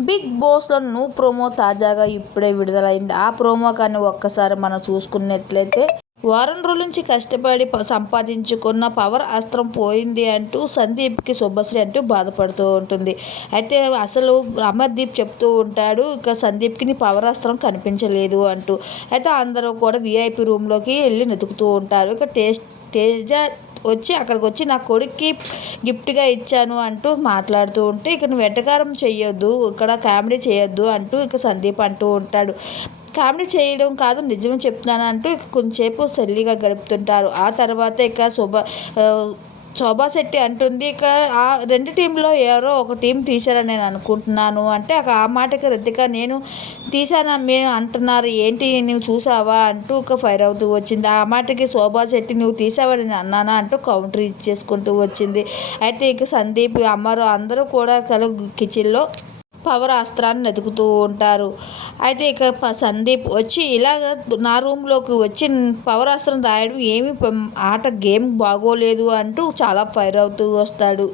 Big బాస్లో నువ్వు promo తాజాగా ఇప్పుడే విడుదలైంది. ఆ ప్రోమో కానీ ఒక్కసారి మనం చూసుకున్నట్లయితే వారం రోజుల నుంచి కష్టపడి సంపాదించుకున్న పవర్ అస్త్రం పోయింది అంటూ సందీప్కి శుభశ్రీ అంటూ బాధపడుతూ ఉంటుంది. అయితే అసలు అమర్దీప్ చెప్తూ ఉంటాడు ఇక సందీప్కి నీ పవర్ అస్త్రం కనిపించలేదు అంటూ. అయితే అందరూ కూడా విఐపి రూమ్లోకి వెళ్ళి వెతుకుతూ ఉంటారు. ఇక టేస్ట్ తేజ వచ్చి అక్కడికి వచ్చి నా కొడుక్కి గిఫ్ట్గా ఇచ్చాను అంటూ మాట్లాడుతూ ఉంటే ఇక నువ్వు వెటకారం చేయొద్దు ఇక్కడ కామెడీ చేయొద్దు అంటూ ఇక సందీప్ అంటూ ఉంటాడు. కామెడీ చేయడం కాదు నిజమే చెప్తున్నాను అంటూ ఇక కొంచెంసేపు సెల్లిగా గడుపుతుంటారు. ఆ తర్వాత ఇక శుభ శోభా శెట్టి అంటుంది ఇక ఆ రెండు టీంలో ఎవరో ఒక టీం తీశారని నేను అనుకుంటున్నాను. అంటే ఆ మాటకి రితిక నేను తీశానా? మేము అంటున్నారు ఏంటి నువ్వు చూసావా? అంటూ ఒక ఫైర్ అవుతూ వచ్చింది. ఆ మాటకి శోభా శెట్టి నువ్వు తీసావా నేను అన్నానా అంటూ కౌంటర్ ఇచ్చేసుకుంటూ వచ్చింది. అయితే ఇక సందీప్ అమ్మారు అందరూ కూడా కలు కిచెన్లో పవర్ అస్త్రాన్ని వెతుకుతూ ఉంటారు. అయితే ఇక సందీప్ వచ్చి ఇలాగ నా రూమ్లోకి వచ్చి పవర్ అస్త్రం రాయడం ఏమి ఆట గేమ్ బాగోలేదు అంటూ చాలా ఫైర్ అవుతూ వస్తాడు.